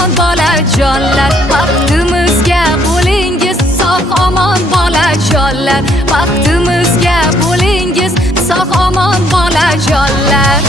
shodon bolajonlar, baxtimizga bo'lingiz sog' omon bolajonlar, baxtimizga bo'lingiz sog' omon bolajonlar.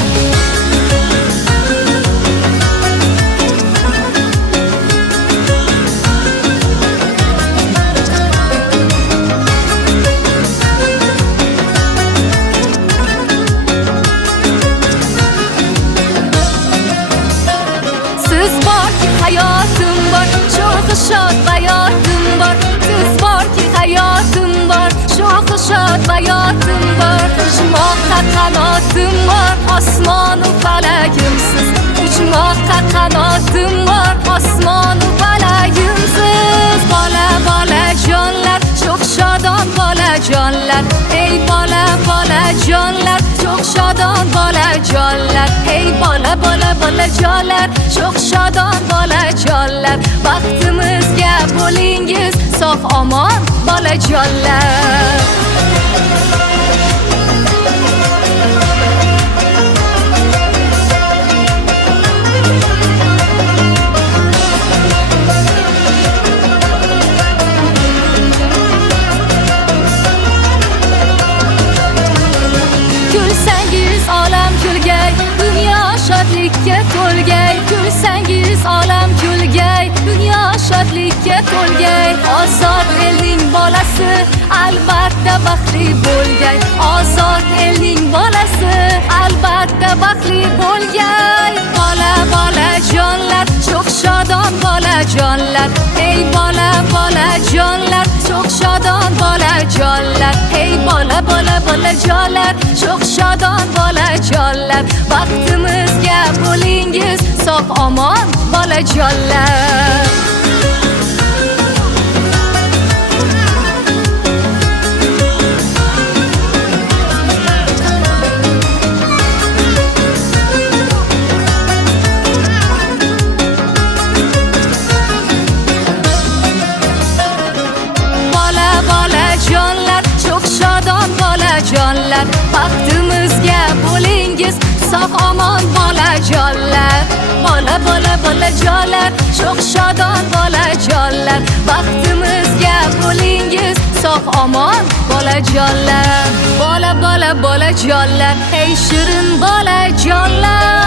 Siz borki hayotim bor, sho'xi shod hayotim bor. Siz borki hayotim bor, sho'xi shod hayotim bor. Uchmoqqa qanotim bor, osmonu falagimsiz. Uchmoqqa qanotim bor, osmonu falagimsiz. Bola bolajonlar, sho'x shodon bolajonlar. Ey bola bolajonlar, sho'x shodon bolajonlar. Ey bola bolajonlar, sho'x shodon bolajonlar, baxtimizga bo'lingiz sog' omon bolajonlar. Kulsangiz olam kulgay, dunyo shodlikka to'lgay. Kulsangiz olam kulgay, dunyo shodlikka to'lgay. Ozod elning bolasi albatta baxtli bo'lgay. Ozod elning bolasi albatta baxtli bo'lgay. Bola bolajonlar, sho'x shodon bolajonlar. Ey bola bolajonlar, sho'x shodon bolajonlar. Ey bola bolajonlar, sho'x shodon bolajonlar, baxtimizga bo'lingiz sog' omon bolajonlar. Bolajonlar, baxtimizga bo'lingiz sog' omon bolajonlar. Bola bolajonlar, sho'x shodon bolajonlar, baxtimizga bo'lingiz sog' omon bolajonlar. Bola bolajonlar, ey shirin bolajonlar.